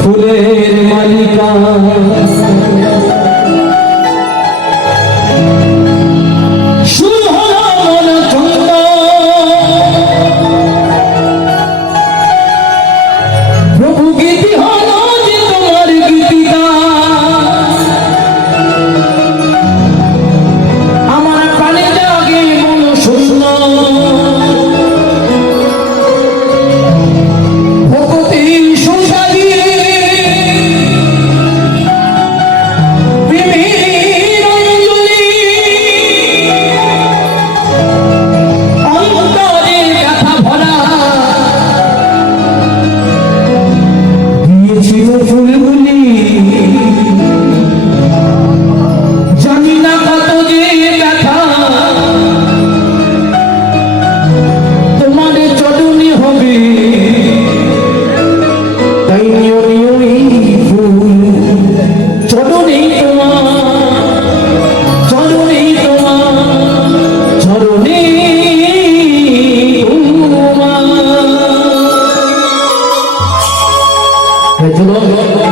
ফুলের মালিকা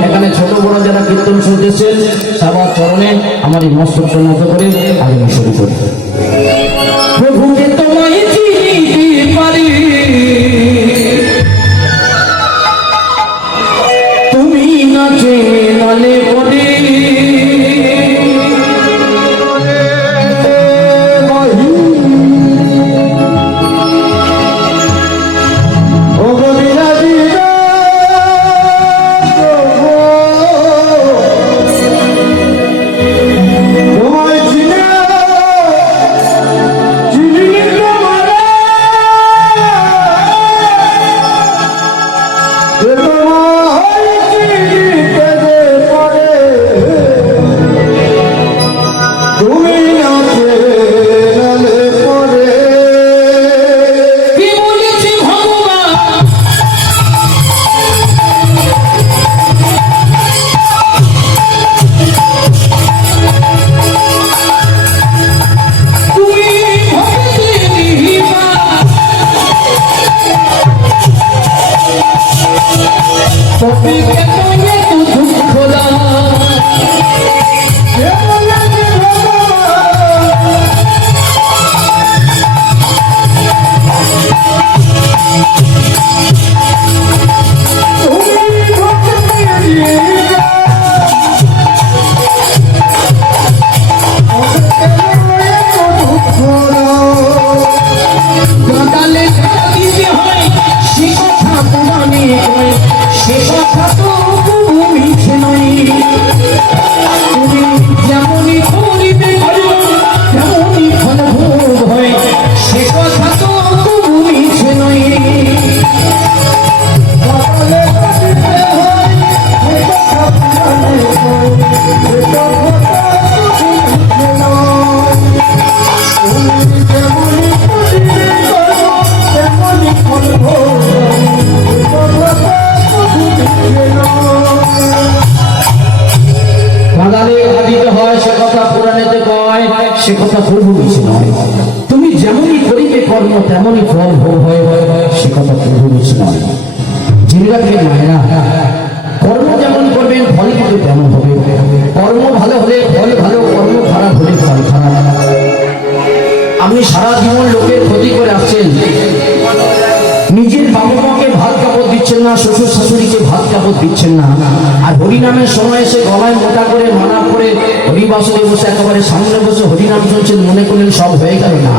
এখানে ছোট বড় যারা কীর্তন শুনতেছেন সবার চরণে আমার এই মস্তক প্রণত করে আগামী শুরু করি। প্রভুকে তোমায় চিনিতে পারি, তুমি নাচে নালে পড়ে সে কথা প্রভু বলছে নয়। তুমি যেমনই করিবে কর্ম তেমনই ফল ভোগ হয়ে সে কথা প্রভু বলছে নয়। জেনে রাখবেন মায়েরা, কর্ম যেমন করবেন ফল কিন্তু তেমন হবে। কর্ম ভালো হলে ফল ভালো, কর্ম খারাপ হলে ফল খারাপ। আপনি সারা জীবন লোকের ক্ষতি করে আসছেন, নিজের বাবা মাকে ভাত কাপড় দিচ্ছেন না, শ্বশুর শাশুড়িকে ভাত কাপড় দিচ্ছেন না, আর হরিনামের সময় এসে গলায় মোটা করে মানা করে হরিবাসনে বসে একেবারে সামনে বসে হরিনাম শুনছেন, মনে করলেন সব হয়ে গেল না।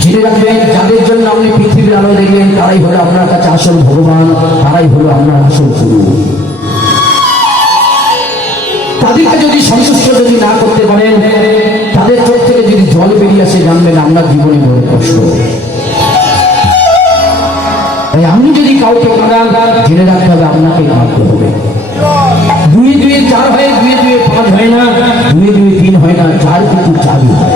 জেনে রাখবেন, যাদের জন্য আপনি পৃথিবীর আলো দেখলেন তারাই হলো আপনার কাছে আসল ভগবান, তারাই হলো আপনার আসল গুরু। তাদেরকে যদি সন্তুষ্ট যদি না করতে পারেন, তাদের চোখ থেকে যদি জল বেরিয়ে আসে, জানবেন আপনার জীবনে বড় কষ্ট। তাই আপনি যদি কাউকে কাঁদান, জেনে রাখতে হবে আপনাকে কাঁদতে হবে। 2 2 4 হয়, 2 2 5 হয় না, 2 2 3 হয় না, 4 কিন্তু 4 হয়।